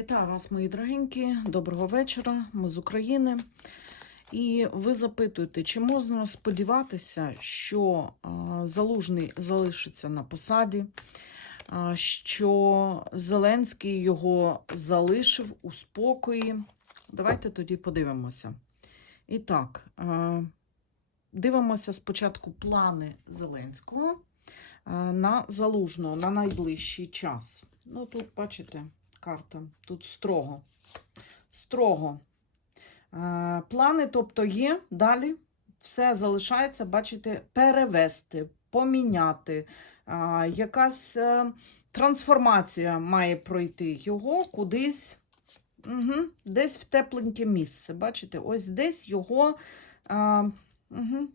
Вітаю вас, мої дорогенькі. Доброго вечора. Ми з України. І ви запитуєте, чи можна сподіватися, що Залужний залишиться на посаді, що Зеленський його залишив у спокої. Давайте тоді подивимося. І так, дивимося спочатку плани Зеленського на Залужного на найближчий час. Ну, тут, бачите, карта. Тут строго. Строго. Е, Плани, тобто, є. Далі все залишається, бачите, перевести, поміняти. Е, Якась е, трансформація має пройти його кудись, угу, десь в тепленьке місце. Бачите, ось десь його. Угу.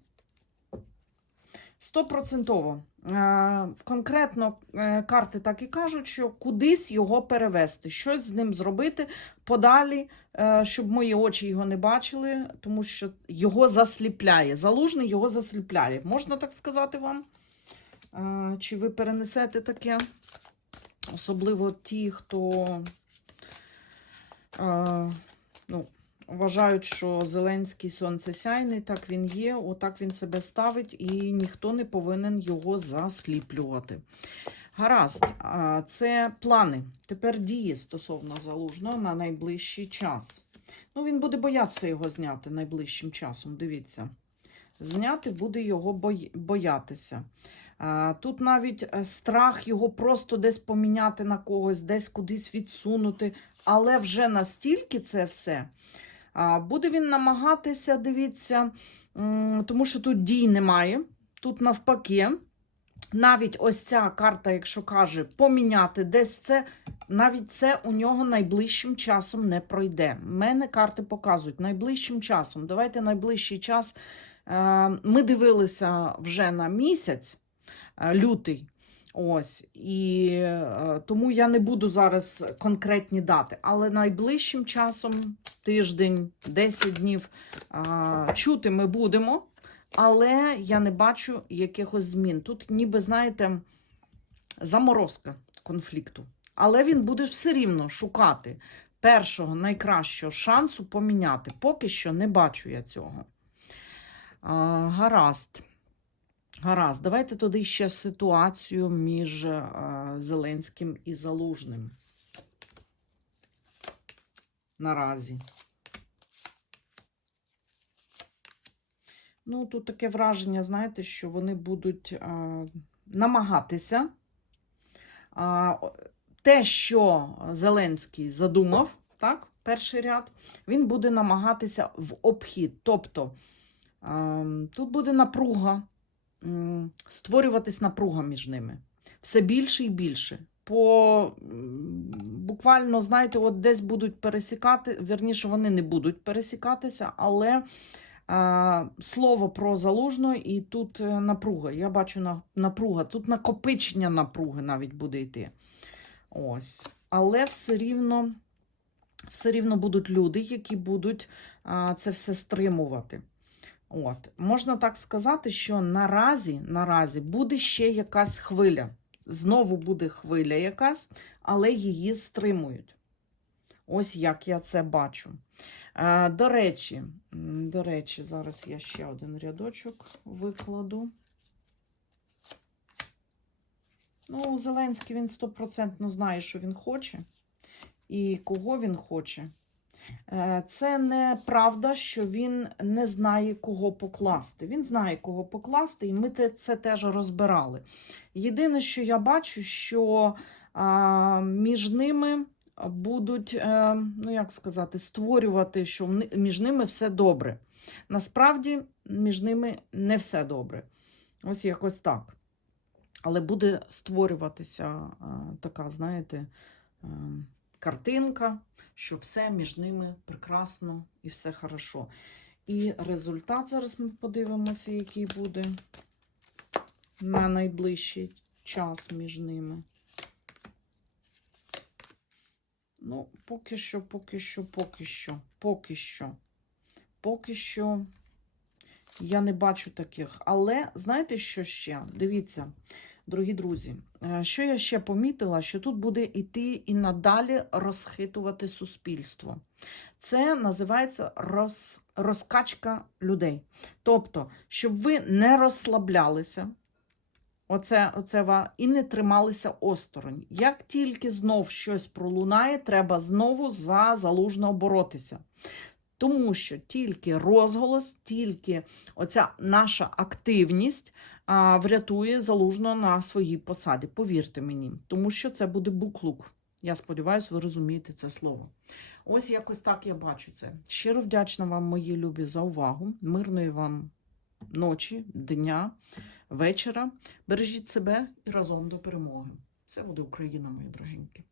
Стопроцентово. Е, Конкретно е, карти так і кажуть, що кудись його перевести, щось з ним зробити подалі, е, щоб мої очі його не бачили, тому що його засліпляє. Залужний його засліпляє. Можна так сказати вам? Чи ви перенесете таке? Особливо ті, хто Вважають, що Зеленський сонцесяйний, так він є, отак він себе ставить, і ніхто не повинен його засліплювати. Гаразд, це плани. Тепер дії стосовно залужного на найближчий час. Ну, він буде боятися його зняти найближчим часом. Дивіться. Зняти буде його боятися. Тут навіть е, страх його просто десь поміняти на когось, десь кудись відсунути. Але вже настільки це все. Буде він намагатися, дивіться, тому що тут дій немає. Тут навпаки, навіть ось ця карта, якщо каже, поміняти десь це, навіть це у нього найближчим часом не пройде. Мене карти показують найближчим часом. Давайте найближчий час. е, Ми дивилися вже на місяць, е, лютий. Ось, і е, тому я не буду зараз конкретні дати, але найближчим часом, тиждень, 10 днів, чути ми будемо, але я не бачу якихось змін. Тут, ніби, знаєте, заморозка конфлікту. Але він буде все рівно шукати першого найкращого шансу поміняти. Поки що не бачу я цього. А, гаразд. Гаразд, давайте туди ще ситуацію між е, Зеленським і Залужним. Наразі. Ну, тут таке враження, знаєте, що вони будуть е, намагатися. А, те, що Зеленський задумав, так, перший ряд, він буде намагатися в обхід. Тобто е, тут буде напруга створюватись напруга між ними. Все більше і більше. По буквально, знаєте, от десь будуть пересікати, вірніше, вони не будуть пересікатися, але е, слово про залужно і тут е, напруга. Я бачу на, напруга, тут накопичення напруги навіть буде йти. Ось. Але все рівно, все рівно будуть люди, які будуть е, це все стримувати. От. Можна так сказати, що наразі, наразі буде ще якась хвиля. Знову буде хвиля якась, але її стримують. Ось як я це бачу. Е, до речі, до речі, зараз я ще один рядочок викладу. Ну, Зеленський він стопроцентно знає, що він хоче і кого він хоче. Е, Це не правда, що він не знає, кого покласти. Він знає, кого покласти, і ми це теж розбирали. Єдине, що я бачу, що між ними будуть, е, ну як сказати, створювати, що між ними все добре. Насправді, між ними не все добре. Ось якось так. Але буде створюватися така, знаєте, а, картинка, що все між ними прекрасно і все хорошо. І результат зараз ми подивимося, який буде на найближчий час між ними. Ну, поки що, поки що, поки що, поки що. Поки що я не бачу таких. Але знаєте, що ще? Дивіться, Дорогі друзі, е, що я ще помітила, що тут буде йти і надалі розхитувати суспільство. Це називається роз, розкачка людей. Тобто, щоб ви не розслаблялися, оце, оце і не трималися осторонь. Як тільки знов щось пролунає, треба знову за залужного боротися. Тому що тільки розголос, тільки оця наша активність врятує залужно на своїй посаді. Повірте мені, тому що це буде буклук. Я сподіваюся, ви розумієте це слово. Ось якось так я бачу це. Щиро вдячна вам, мої любі, за увагу. Мирної вам ночі, дня, вечора. Бережіть себе і разом до перемоги. Все буде Україна, мої дорогенькі.